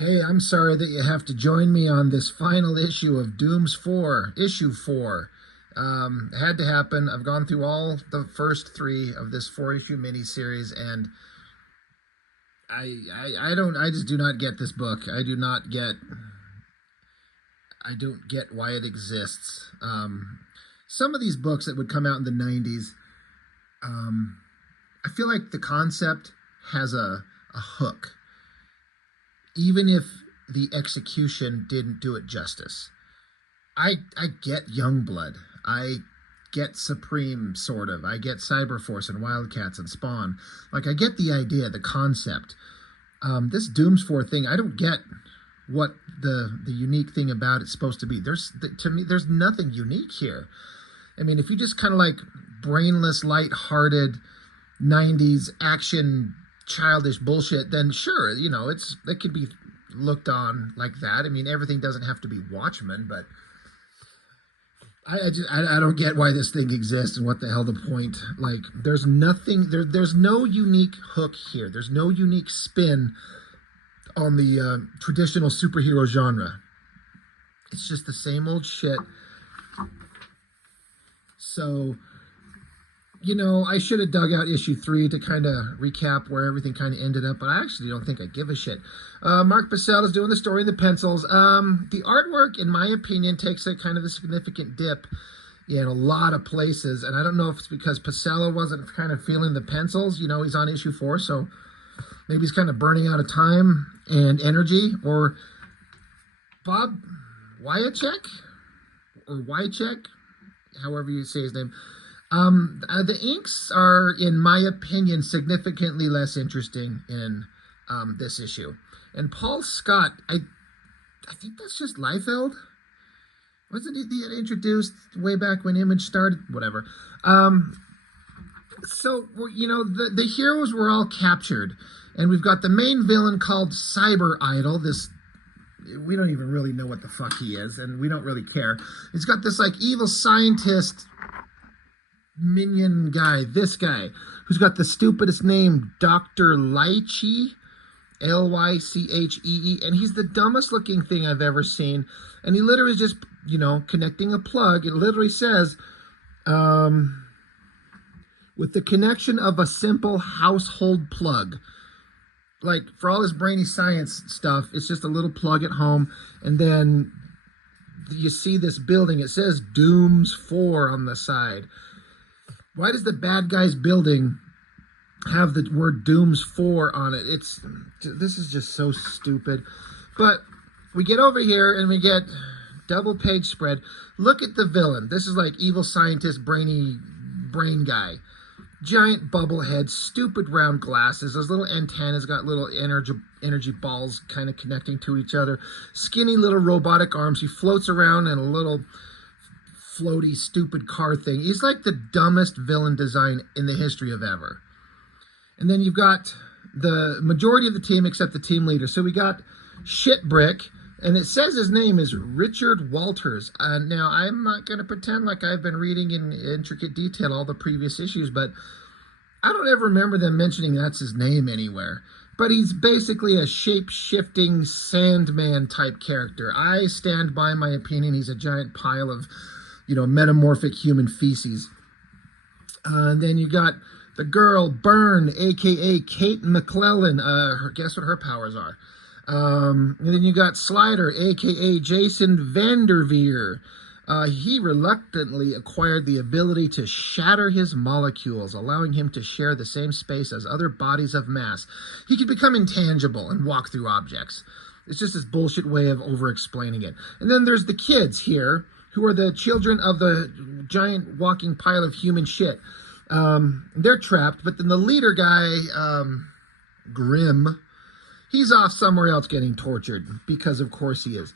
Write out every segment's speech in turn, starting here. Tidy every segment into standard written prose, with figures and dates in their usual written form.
Hey, I'm sorry that you have to join me on this final issue of Dooms 4, issue 4. It had to happen. I've gone through all the first three of this four-issue miniseries, and I just do not get this book. I don't get why it exists. Some of these books that would come out in the 90s, um, I feel like the concept has a hook, even if the execution didn't do it justice. I get Youngblood. I get Supreme, sort of. I get Cyberforce and Wildcats and Spawn. Like, I get the idea, the concept. This Dooms 4 thing, I don't get what the unique thing about it's supposed to be. To me, there's nothing unique here. I mean, if you just kind of like brainless, light-hearted 90s action childish bullshit, then sure, it could be looked on like that. I mean, everything doesn't have to be Watchmen, but I don't get why this thing exists and what the hell the point. Like, there's nothing there. There's no unique hook here. There's no unique spin on the traditional superhero genre. It's just the same old shit. So, I should have dug out issue 3 to kind of recap where everything kind of ended up, but I actually don't think I give a shit. Mark Pacell is doing the story in the pencils. The artwork, in my opinion, takes a kind of a significant dip in a lot of places, and I don't know if it's because Pacell wasn't kind of feeling the pencils. He's on issue 4, so maybe he's kind of burning out of time and energy, or Bob Wyacek, or Wycheck, however you say his name. The inks are, in my opinion, significantly less interesting in this issue. And Paul Scott, I think that's just Liefeld. Wasn't he introduced way back when Image started? Whatever. So, the heroes were all captured. And we've got the main villain called Cyber Idol. We don't even really know what the fuck he is, and we don't really care. He's got this, like, evil scientist minion guy, this guy, who's got the stupidest name, Dr. Lychee, Lychee, and he's the dumbest looking thing I've ever seen. And he literally is just, connecting a plug. It literally says, with the connection of a simple household plug. Like, for all his brainy science stuff, it's just a little plug at home, and then you see this building. It says Dooms 4 on the side. Why does the bad guy's building have the word Dooms 4 on it? This is just so stupid. But we get over here and we get double page spread. Look at the villain. This is like evil scientist, brain guy. Giant bubble head, stupid round glasses. Those little antennas got little energy balls kind of connecting to each other. Skinny little robotic arms. He floats around in a little floaty, stupid car thing. He's like the dumbest villain design in the history of ever. And then you've got the majority of the team except the team leader. So we got Shitbrick, and it says his name is Richard Walters. Now, I'm not going to pretend like I've been reading in intricate detail all the previous issues, but I don't ever remember them mentioning that's his name anywhere. But he's basically a shape-shifting Sandman type character. I stand by my opinion. He's a giant pile of metamorphic human feces. And then you got the girl, Byrne, a.k.a. Kate McClellan. Guess what her powers are? And then you got Slider, a.k.a. Jason Vanderveer. He reluctantly acquired the ability to shatter his molecules, allowing him to share the same space as other bodies of mass. He could become intangible and walk through objects. It's just this bullshit way of over-explaining it. And then there's the kids here, who are the children of the giant walking pile of human shit. They're trapped, but then the leader guy, Grim, he's off somewhere else getting tortured, because of course he is.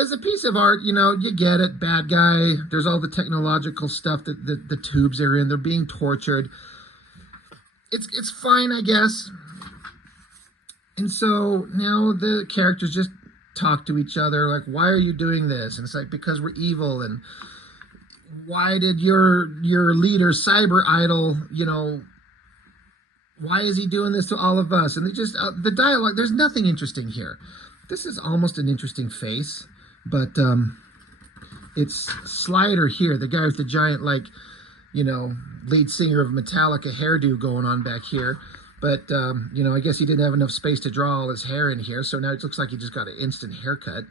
As a piece of art, you get it, bad guy, there's all the technological stuff that the tubes are in, they're being tortured. It's fine, I guess. And so now the characters just talk to each other, like, why are you doing this? And it's like, because we're evil. And why did your leader, Cyber Idol, Why is he doing this to all of us? And they just, the dialogue, there's nothing interesting here. This is almost an interesting face, but it's Slider here, the guy with the giant, like, you know, lead singer of Metallica hairdo going on back here. But, you know, I guess he didn't have enough space to draw all his hair in here, so now it looks like he just got an instant haircut.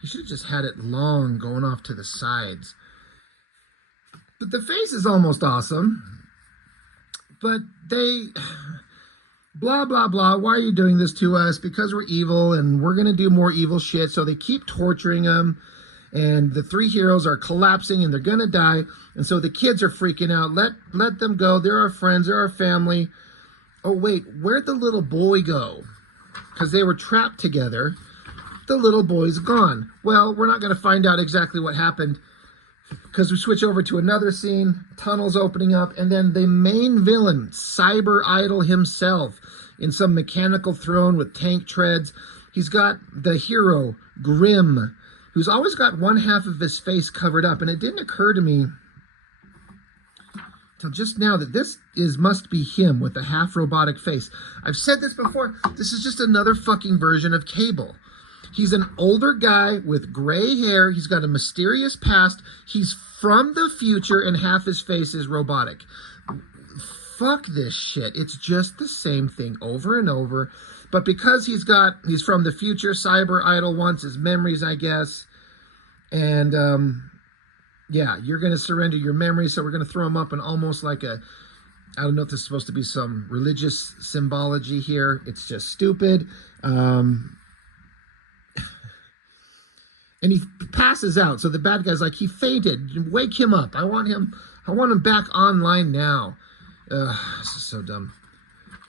He should have just had it long, going off to the sides. But the face is almost awesome. But they, blah, blah, blah, why are you doing this to us? Because we're evil, and we're going to do more evil shit. So they keep torturing him, and the three heroes are collapsing, and they're going to die. And so the kids are freaking out. Let them go. They're our friends. They're our family. Oh, wait, where'd the little boy go? Because they were trapped together. The little boy's gone. Well, we're not going to find out exactly what happened, because we switch over to another scene, tunnels opening up, and then the main villain, Cyber Idol himself, in some mechanical throne with tank treads. He's got the hero, Grim, who's always got one half of his face covered up, and it didn't occur to me till just now that this must be him with a half-robotic face. I've said this before, this is just another fucking version of Cable. He's an older guy with gray hair. He's got a mysterious past. He's from the future, and half his face is robotic. Fuck this shit. It's just the same thing over and over. But because he's from the future, Cyber Idol wants his memories, I guess. And, yeah, you're going to surrender your memories, so we're going to throw him up in almost like a, I don't know if this is supposed to be some religious symbology here. It's just stupid. And he passes out. So the bad guy's like, he fainted. Wake him up. I want him back online now. This is so dumb.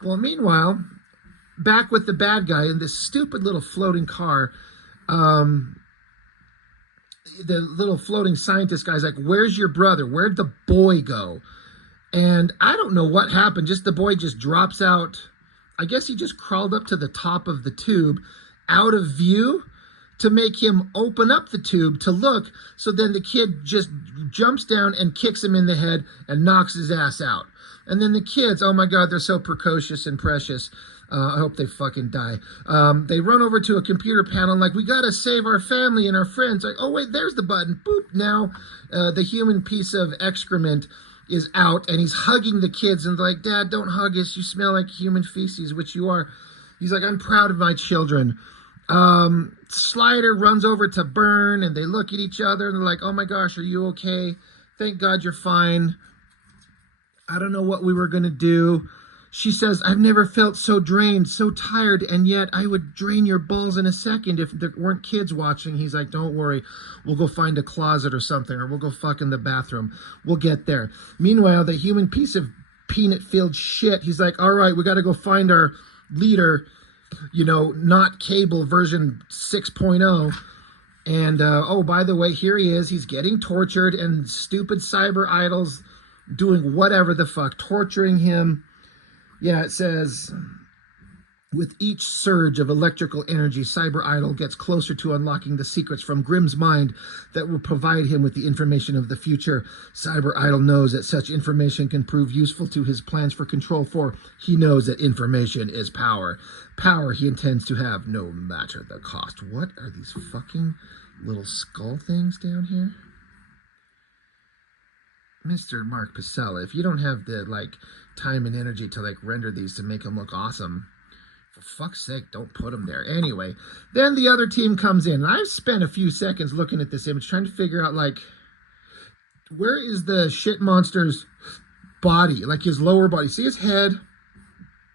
Well, meanwhile, back with the bad guy in this stupid little floating car, the little floating scientist guy's like, where's your brother? Where'd the boy go? And I don't know what happened. Just the boy just drops out. I guess he just crawled up to the top of the tube, out of view, to make him open up the tube to look. So then the kid just jumps down and kicks him in the head and knocks his ass out. And then the kids, oh my God, they're so precocious and precious. I hope they fucking die. They run over to a computer panel like, we got to save our family and our friends. Like, oh wait, there's the button. Boop. Now the human piece of excrement is out, and he's hugging the kids, and they're like, Dad, don't hug us. You smell like human feces, which you are. He's like, I'm proud of my children. Slider runs over to Burn, and they look at each other and they're like, oh my gosh, are you okay? Thank God you're fine. I don't know what we were going to do. She says, I've never felt so drained, so tired, and yet I would drain your balls in a second if there weren't kids watching. He's like, don't worry, we'll go find a closet or something, or we'll go fuck in the bathroom. We'll get there. Meanwhile, the human piece of peanut-filled shit, he's like, all right, we got to go find our leader, you know, not Cable version 6.0. And, oh, by the way, here he is. He's getting tortured, and stupid Cyber Idols doing whatever the fuck, torturing him. Yeah, it says, with each surge of electrical energy, Cyber Idol gets closer to unlocking the secrets from Grimm's mind that will provide him with the information of the future. Cyber Idol knows that such information can prove useful to his plans for control, for he knows that information is power. Power he intends to have no matter the cost. What are these fucking little skull things down here? Mr. Mark Pacella, if you don't have the, like, time and energy to, like, render these to make them look awesome, for fuck's sake, don't put them there. Anyway, then the other team comes in, and I've spent a few seconds looking at this image, trying to figure out, like, where is the shit monster's body? Like, his lower body. See his head?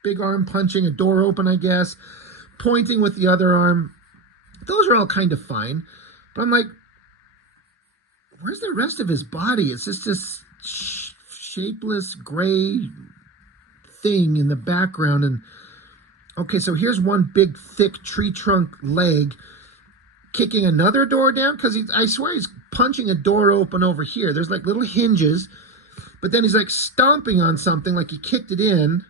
Big arm punching a door open, I guess. Pointing with the other arm. Those are all kind of fine. But I'm like, where's the rest of his body? It's just this shapeless gray thing in the background. And okay, so here's one big thick tree trunk leg kicking another door down, because I swear he's punching a door open over here. There's like little hinges, but then he's like stomping on something like he kicked it in.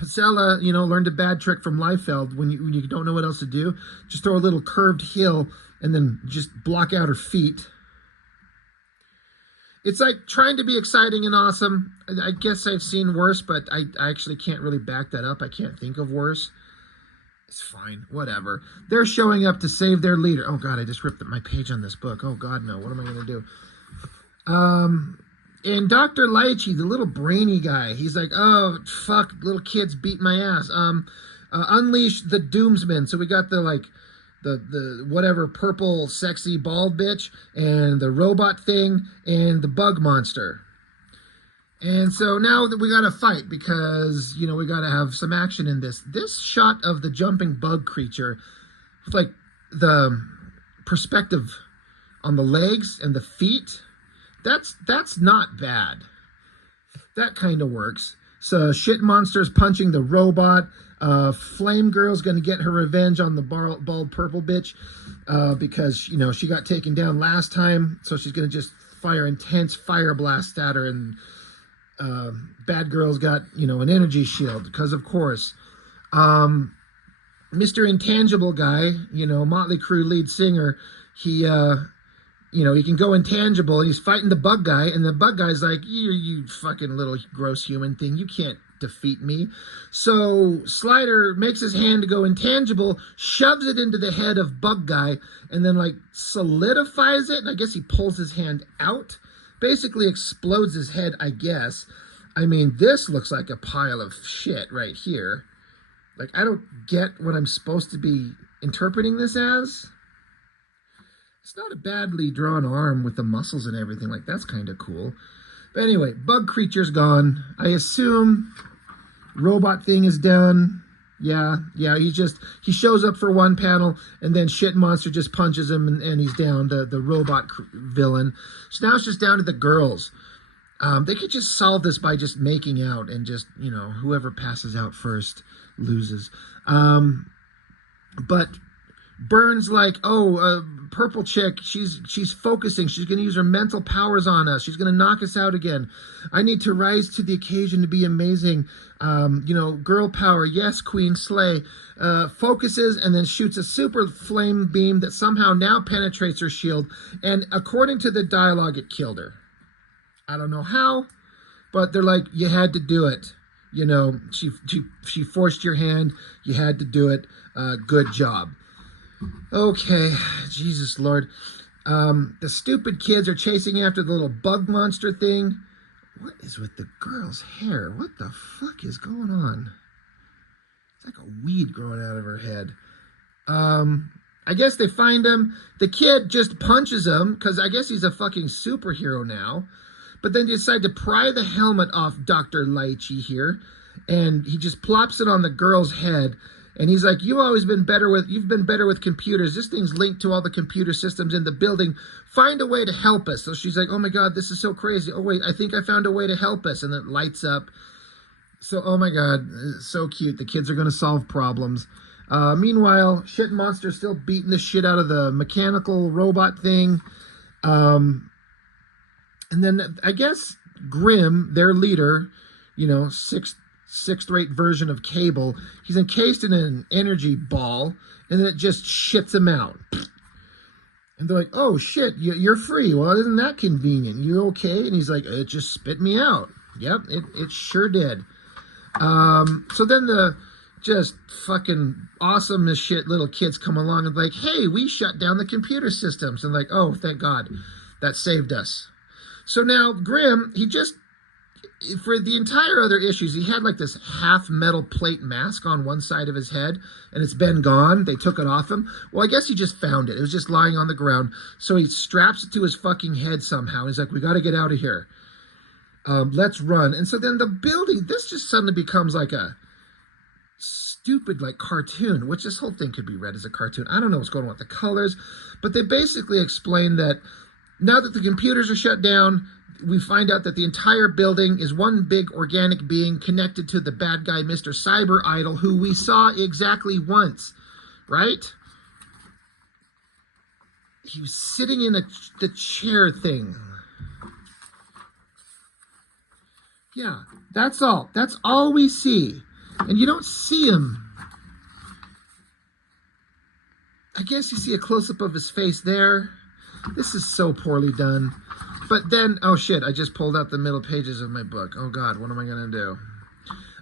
Pacella, you know, learned a bad trick from Liefeld. When you don't know what else to do, just throw a little curved heel and then just block out her feet. It's like trying to be exciting and awesome. I guess I've seen worse, but I actually can't really back that up. I can't think of worse. It's fine. Whatever. They're showing up to save their leader. Oh, God, I just ripped up my page on this book. Oh, God, no. What am I going to do? And Dr. Lychee, the little brainy guy, he's like, oh, fuck, little kids beat my ass. Unleash the Doomsmen. So we got the whatever purple sexy bald bitch and the robot thing and the bug monster. And so now that we got to fight because, you know, we got to have some action in this. This shot of the jumping bug creature, it's like the perspective on the legs and the feet, that's not bad. That kind of works. So shit monster's punching the robot. Flame Girl's going to get her revenge on the bald purple bitch because, you know, she got taken down last time. So she's going to just fire intense fire blast at her, and Bad Girl's got, you know, an energy shield because, of course. Mr. Intangible guy, you know, Motley Crue lead singer, he, you know, he can go intangible, and he's fighting the bug guy, and the bug guy's like, you fucking little gross human thing, you can't defeat me. So Slider makes his hand to go intangible, shoves it into the head of bug guy, and then like solidifies it, and I guess he pulls his hand out, basically explodes his head, I guess. I mean, this looks like a pile of shit right here. Like, I don't get what I'm supposed to be interpreting this as. It's not a badly drawn arm with the muscles and everything. Like, that's kind of cool. But anyway, bug creature's gone. I assume robot thing is done. Yeah, he shows up for one panel, and then shit monster just punches him, and he's down, the robot villain. So now it's just down to the girls. They could just solve this by just making out, and just, you know, whoever passes out first loses. But Burns like, oh, purple chick, she's focusing. She's going to use her mental powers on us. She's going to knock us out again. I need to rise to the occasion to be amazing. You know, girl power. Yes, queen, slay. Focuses and then shoots a super flame beam that somehow now penetrates her shield. And according to the dialogue, it killed her. I don't know how, but they're like, you had to do it. You know, she forced your hand. You had to do it. Good job. Okay, Jesus Lord. The stupid kids are chasing after the little bug monster thing. What is with the girl's hair? What the fuck is going on? It's like a weed growing out of her head. I guess they find him. The kid just punches him because I guess he's a fucking superhero now. But then they decide to pry the helmet off Dr. Lychee here, and he just plops it on the girl's head. And he's like, you've been better with computers. This thing's linked to all the computer systems in the building. Find a way to help us. So she's like, oh my God, this is so crazy. Oh wait, I think I found a way to help us. And it lights up. So, oh my God, it's so cute. The kids are going to solve problems. Meanwhile, shit monster's still beating the shit out of the mechanical robot thing. And then I guess Grimm, their leader, you know, sixth-rate version of Cable, he's encased in an energy ball, and then it just shits him out. And they're like, oh, shit, you're free. Well, isn't that convenient? You okay? And he's like, it just spit me out. Yep, it sure did. So then the just fucking awesome as shit little kids come along and like, hey, we shut down the computer systems. And like, oh, thank God, that saved us. So now Grimm, he just, for the entire other issues, he had like this half metal plate mask on one side of his head, and it's been gone. They took it off him. Well, I guess he just found it. It was just lying on the ground. So he straps it to his fucking head somehow. He's like, we got to get out of here. Let's run. And so then the building, this just suddenly becomes like a stupid like cartoon, which this whole thing could be read as a cartoon. I don't know what's going on with the colors, but they basically explain that now that the computers are shut down, we find out that the entire building is one big organic being connected to the bad guy, Mr. Cyber Idol, who we saw exactly once, right? He was sitting in the chair thing. Yeah, that's all. That's all we see. And you don't see him. I guess you see a close-up of his face there. This is so poorly done. But then, oh shit, I just pulled out the middle pages of my book. Oh God, what am I going to do?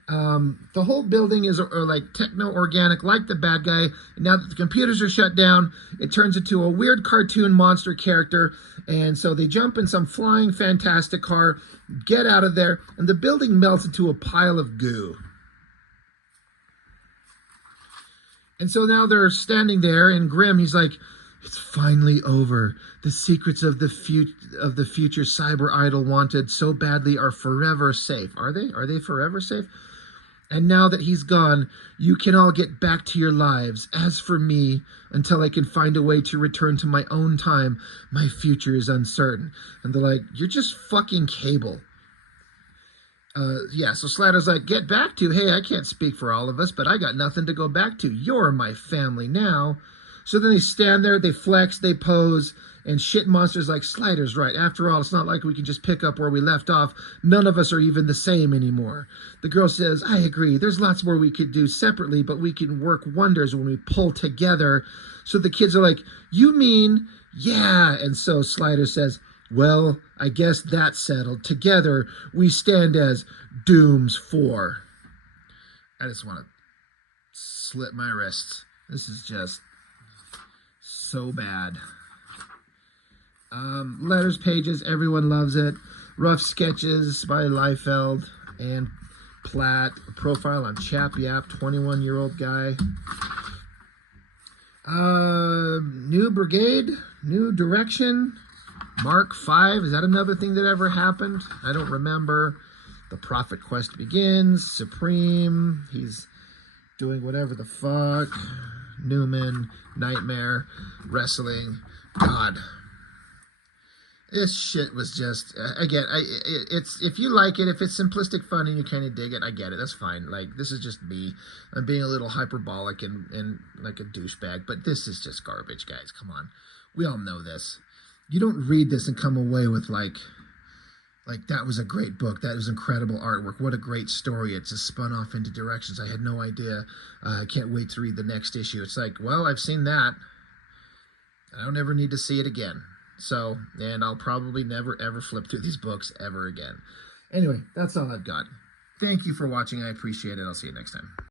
The whole building is like techno-organic, like the bad guy. Now that the computers are shut down, it turns into a weird cartoon monster character. And so they jump in some flying fantastic car, get out of there, and the building melts into a pile of goo. And so now they're standing there, and Grimm, he's like, it's finally over. The secrets of the future cyber idol wanted so badly are forever safe. Are they? Are they forever safe? And now that he's gone, you can all get back to your lives. As for me, until I can find a way to return to my own time, my future is uncertain. And they're like, you're just fucking Cable. Yeah, so Slatter's like, get back to? Hey, I can't speak for all of us, but I got nothing to go back to. You're my family now. So then they stand there, they flex, they pose, and shit monster's like, Slider's right. After all, it's not like we can just pick up where we left off. None of us are even the same anymore. The girl says, I agree. There's lots more we could do separately, but we can work wonders when we pull together. So the kids are like, you mean, yeah. And so Slider says, well, I guess that's settled. Together, we stand as DOOMS 4. I just want to slit my wrists. This is just so bad. Letters, pages, everyone loves it. Rough sketches by Liefeld and Platt. Profile on Chap Yap, 21-year-old guy. New Brigade, New Direction, Mark 5. Is that another thing that ever happened? I don't remember. The Prophet Quest begins. Supreme. He's doing whatever the fuck. Newman, Nightmare, Wrestling. God. This shit was just, again, it's, if you like it, if it's simplistic fun and you kind of dig it, I get it. That's fine. Like, this is just me. I'm being a little hyperbolic and like a douchebag, but this is just garbage, guys. Come on. We all know this. You don't read this and come away with like that was a great book. That was incredible artwork. What a great story. It's just spun off into directions I had no idea. I can't wait to read the next issue. It's like, well, I've seen that. I don't ever need to see it again. So, and I'll probably never, ever flip through these books ever again. Anyway, that's all I've got. Thank you for watching. I appreciate it. I'll see you next time.